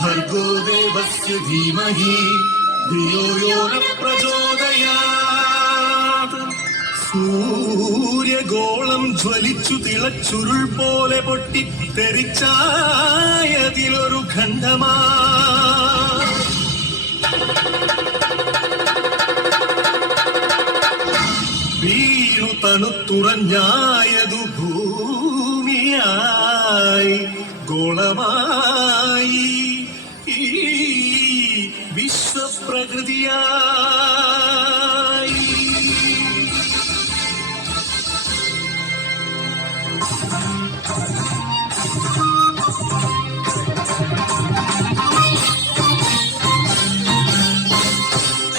ഭർഗോ ദേവസ്യ ധീമഹി ധിയോ യോ ന പ്രചോദയാത്. സൂര്യഗോളം ജ്വലിച്ചു തിളച്ചുരുൾ പോലെ പൊട്ടി തെറിച്ചായതിലൊരു ഖണ്ഡമാ. വീണു തണുത്തുറഞ്ഞായതു ഭൂമിയായി ഗോളമായി ഈ വിശ്വപ്രകൃതിയായി.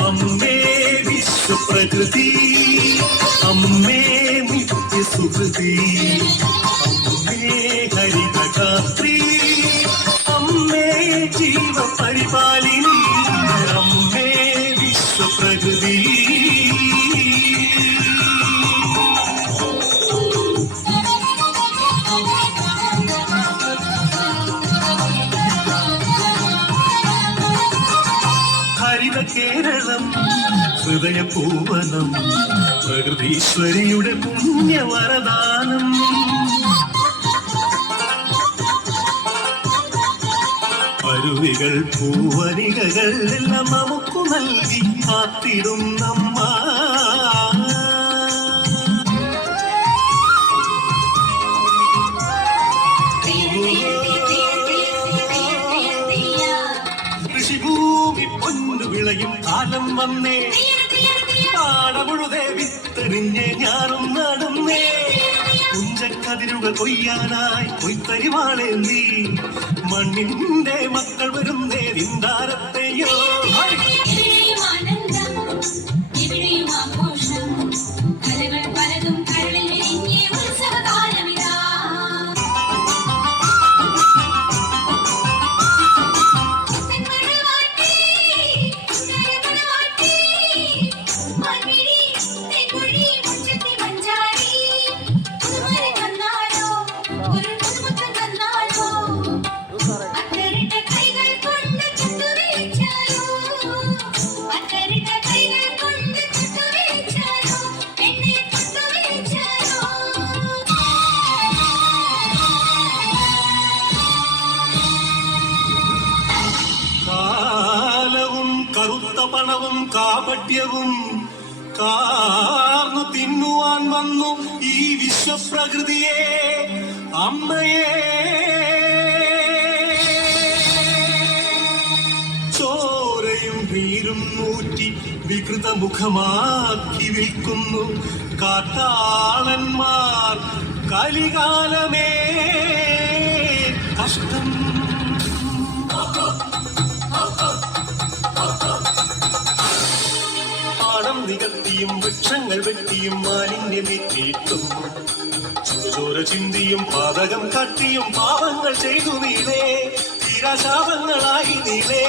അമ്മേ വിശ്വപ്രകൃതി, അമ്മേ നിത്യസുഹൃതി, അമ്മേ ഹരിതഗാത്രി, അമ്മേ ജീവപരിപാലിനി, അമ്മേ വിശ്വപ്രകൃതി. ഹരിത കേരളം ഹൃദയപൂവനം, പ്രകൃതീശ്വരിയുടെ പുണ്യവരദാനം. അരുവികൾ പൂവനികകൾ എല്ലാം നമുക്കു നൽകി കാത്തിടും നമ്മ. കൃഷിഭൂമി പൊന്നു വിളയും കാലം വന്നേ, പാടമുഴുതേ വിത്തെറിഞ്ഞ് ഞാനും നടുന്നേ. കുഞ്ചക്കതിരുകൾ കൊയ്യാനായി കൊയ്ത്തരിവാളേന്തി മണ്ണിന്റെ മക്കൾ വരുന്നേ നിന്ദാരത്തെയോ. കറുത്ത പണവും കാപട്യവും കാർന്നു തിന്നുവാൻ വന്നു ഈ വിശ്വപ്രകൃതിയെ, അമ്മയെ. ചോരയും നീരും നൂറ്റി വികൃതമുഖമാക്കി വിൽക്കുന്നു കാട്ടാളന്മാർ. കലികാലമേ കഷ്ടം. പാടം നികത്തിയും വൃക്ഷങ്ങൾ വെട്ടിയും മാലിന്യമേറ്റിട്ടും ചുടുചോര ചിന്തിയും പാതകം കാട്ടിയും പാവങ്ങൾ ചെയ്തു നീളേ, തീരാശാപങ്ങളായി നീളേ.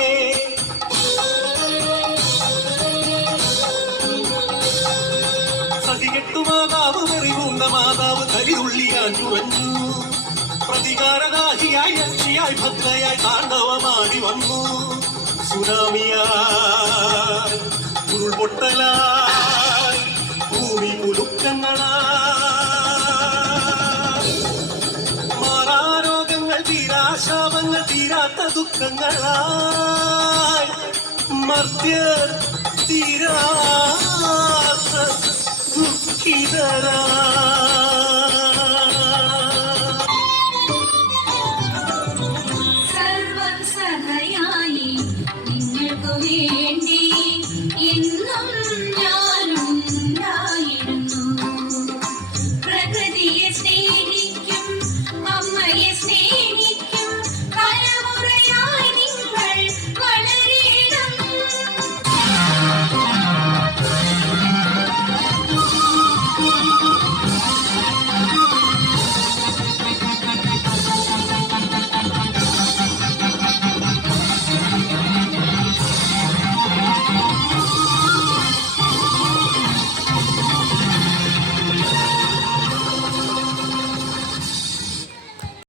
സതികെട്ടു മാതാവ് വെറിവൂണ്ട മാതാവ് കരിതുള്ളിയാഞ്ഞുവഞ്ഞു. പ്രതികാരദാഹിയായി രക്ഷയായി ഭദ്രയായി താണ്ഡവമാടി വന്നു. സുനാമിയായി ഉരുൾപൊട്ടലായി ഭൂമി കുലുക്കങ്ങളായി, മാറാരോഗങ്ങൾ തീരാശാപങ്ങൾ തീരാത്ത ദുഃഖങ്ങളായി, മർത്യർ തീരാത്ത ദുഃഖിതരായി.